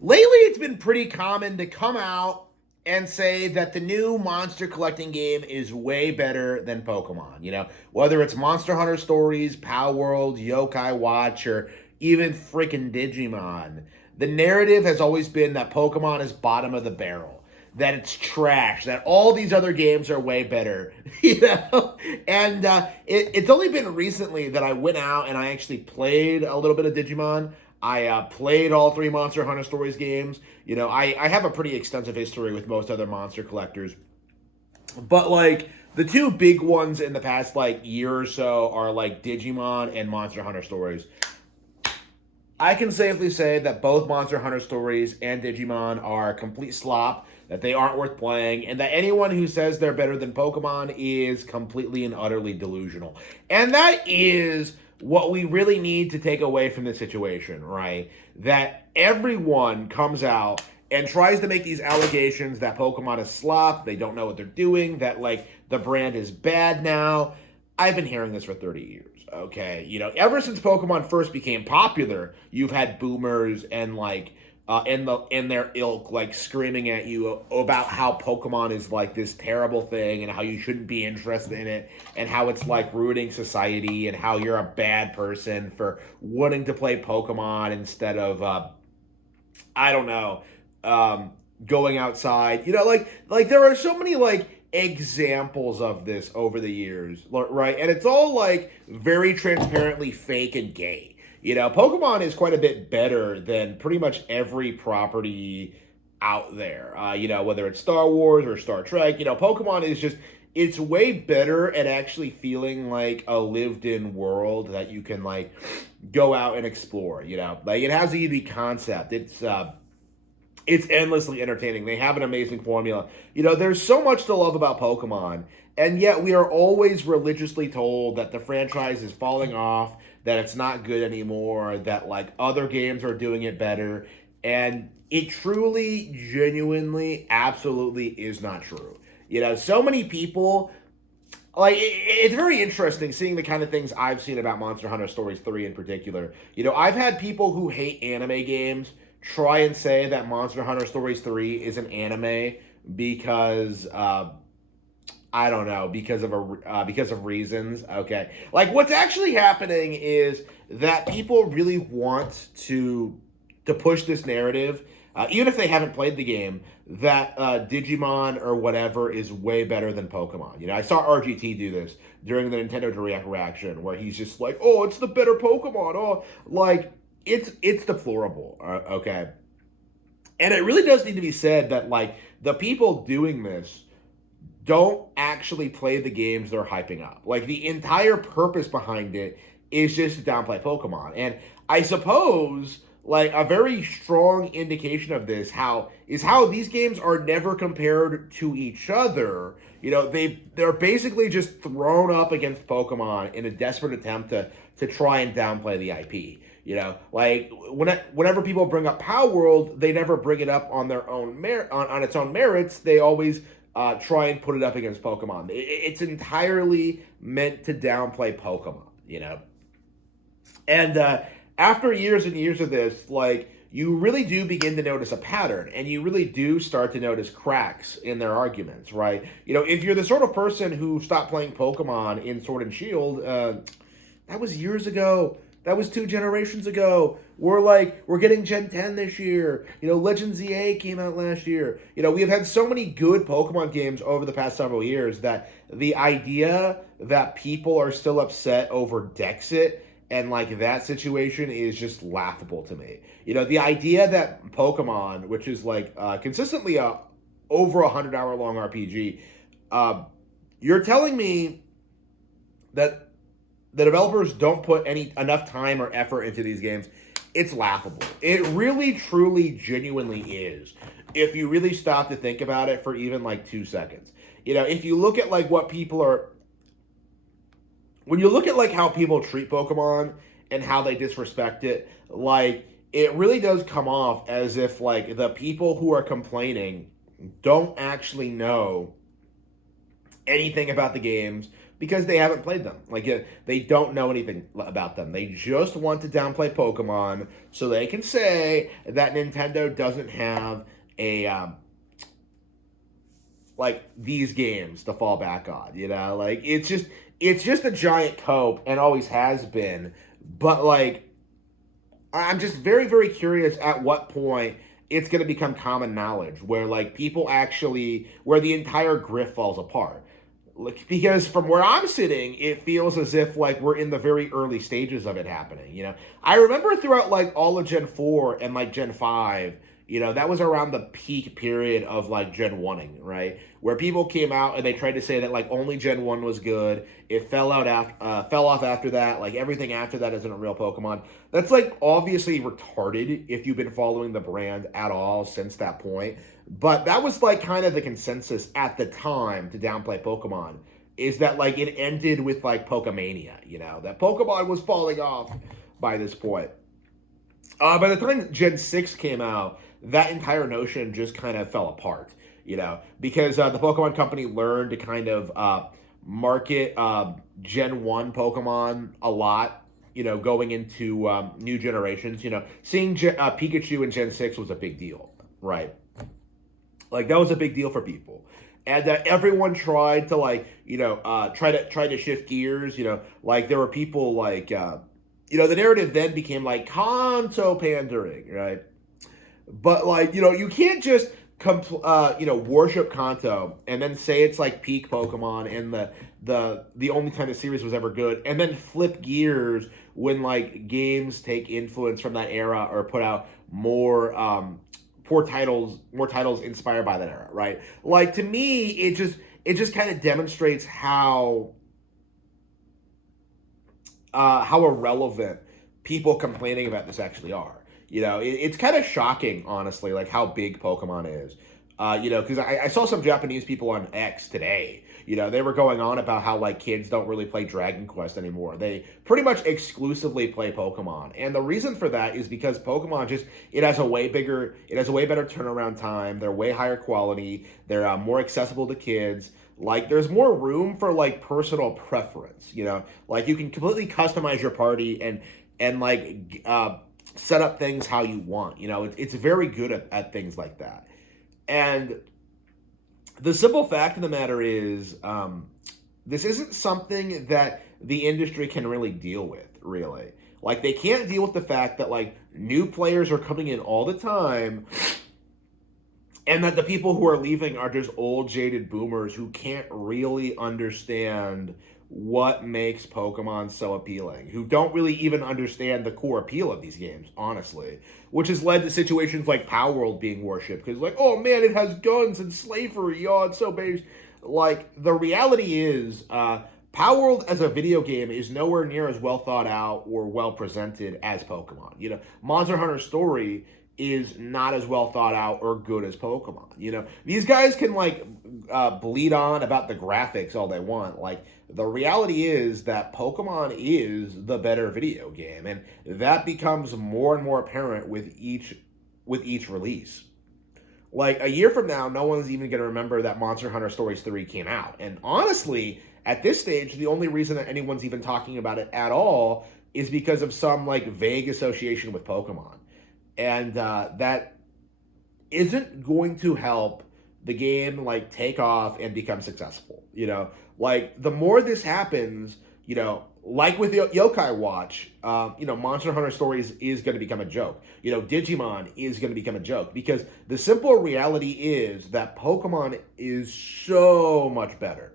Lately, it's been pretty common to come out and say that the new monster collecting game is way better than Pokemon. Whether it's Monster Hunter Stories, Power World, Yokai Watch, or even freaking Digimon, the narrative has always been that Pokemon is bottom of the barrel, that it's trash, that all these other games are way better, And it's only been recently that I went out and I actually played a little bit of Digimon. I played all three Monster Hunter Stories games. I have a pretty extensive history with most other monster collectors. But, like, the two big ones in the past, like, year or so are, like, Digimon and Monster Hunter Stories. I can safely say that both Monster Hunter Stories and Digimon are complete slop, that they aren't worth playing, and that anyone who says they're better than Pokemon is completely and utterly delusional. And that is what we really need to take away from this situation, right? That everyone comes out and tries to make these allegations that Pokemon is slop, they don't know what they're doing, that, like, the brand is bad now. I've been hearing this for 30 years. Okay, ever since Pokemon first became popular, you've had boomers and, like, in their ilk, like, screaming at you about how Pokemon is, like, this terrible thing and how you shouldn't be interested in it and how it's, like, ruining society and how you're a bad person for wanting to play Pokemon instead of I don't know, going outside. Like there are so many, like, examples of this over the years, right? And it's all, like, very transparently fake and gay. Pokemon is quite a bit better than pretty much every property out there. Whether it's Star Wars or Star Trek, Pokemon is just, it's way better at actually feeling like a lived-in world that you can, like, go out and explore. Like, it has a unique concept. It's endlessly entertaining. They have an amazing formula. There's so much to love about Pokemon, and yet we are always religiously told that the franchise is falling off, that it's not good anymore, that, like, other games are doing it better, and it truly, genuinely, absolutely is not true. So many people, like, it's very interesting seeing the kind of things I've seen about Monster Hunter Stories 3 in particular. I've had people who hate anime games try and say that Monster Hunter Stories 3 is an anime because I don't know, because of reasons. Okay, like, what's actually happening is that people really want to push this narrative, even if they haven't played the game, that Digimon or whatever is way better than Pokemon. I saw RGT do this during the Nintendo Direct reaction, where he's just like, "Oh, it's the better Pokemon." Oh, like, it's deplorable. Okay, and it really does need to be said that, like, the people doing this don't actually play the games they're hyping up. Like, the entire purpose behind it is just to downplay Pokemon. And I suppose, like, a very strong indication of this how these games are never compared to each other. They're basically just thrown up against Pokemon in a desperate attempt to try and downplay the IP. Like, whenever people bring up Power World, they never bring it up on their own on its own merits. They always try and put it up against Pokemon. It's entirely meant to downplay Pokemon. And after years and years of this, like, you really do begin to notice a pattern, and you really do start to notice cracks in their arguments, right? If you're the sort of person who stopped playing Pokemon in Sword and Shield, that was years ago. That was 2 generations ago. We're getting Gen 10 this year. Legend ZA came out last year. We have had so many good Pokemon games over the past several years that the idea that people are still upset over Dexit and, like, that situation is just laughable to me. The idea that Pokemon, which is, like, consistently a over 100-hour long RPG, you're telling me that the developers don't put enough time or effort into these games. It's laughable. It really, truly, genuinely is, if you really stop to think about it for even, like, 2 seconds. If you look at, like, when you look at, like, how people treat Pokemon and how they disrespect it, like, it really does come off as if, like, the people who are complaining don't actually know anything about the games, because they haven't played them. Like they don't know anything about them. They just want to downplay Pokemon so they can say that Nintendo doesn't have a like these games to fall back on. Like it's just a giant cope and always has been. But like I'm just very, very curious at what point it's going to become common knowledge where like people actually, where the entire grift falls apart. Like, because from where I'm sitting, it feels as if like we're in the very early stages of it happening. I remember throughout like all of Gen 4 and like Gen 5, that was around the peak period of like Gen 1ing, right? Where people came out and they tried to say that like only Gen 1 was good. It fell off after that. Like everything after that isn't a real Pokemon. That's like obviously retarded if you've been following the brand at all since that point. But that was like kind of the consensus at the time to downplay Pokemon, is that like it ended with like Pokemania, that Pokemon was falling off by this point. By the time Gen 6 came out, that entire notion just kind of fell apart, because the Pokemon Company learned to kind of market Gen 1 Pokemon a lot, going into new generations. Seeing Pikachu in Gen 6 was a big deal, right? Like that was a big deal for people. And everyone tried to like, try to shift gears, like there were people like, the narrative then became like Kanto pandering, right? But like, you can't just worship Kanto and then say it's like peak Pokemon and the only time the series was ever good, and then flip gears when like games take influence from that era or put out more more titles inspired by that era, right? Like to me, it just kind of demonstrates how irrelevant people complaining about this actually are. It's kind of shocking, honestly, like how big Pokemon is. Because I saw some Japanese people on X today. They were going on about how like kids don't really play Dragon Quest anymore. They pretty much exclusively play Pokemon, and the reason for that is because Pokemon it has a way better turnaround time. They're way higher quality. They're more accessible to kids. Like there's more room for like personal preference. Like you can completely customize your party and like set up things how you want. It's very good at things like that. And the simple fact of the matter is, this isn't something that the industry can really deal with, really. Like, they can't deal with the fact that, like, new players are coming in all the time, and that the people who are leaving are just old, jaded boomers who can't really understand what makes Pokemon so appealing, who don't really even understand the core appeal of these games, honestly, which has led to situations like Power World being worshipped, because like, oh man, it has guns and slavery, oh, it's so base. Like, the reality is, Power World as a video game is nowhere near as well thought out or well presented as Pokemon. Monster Hunter Story is not as well thought out or good as Pokemon. These guys can like bleed on about the graphics all they want. Like, the reality is that Pokemon is the better video game, and that becomes more and more apparent with each release. Like, a year from now, no one's even going to remember that Monster Hunter Stories 3 came out. And honestly, at this stage, the only reason that anyone's even talking about it at all is because of some like vague association with Pokemon. And that isn't going to help the game like take off and become successful. Like the more this happens, like with Yokai Watch, Monster Hunter Stories is going to become a joke. Digimon is going to become a joke, because the simple reality is that Pokemon is so much better.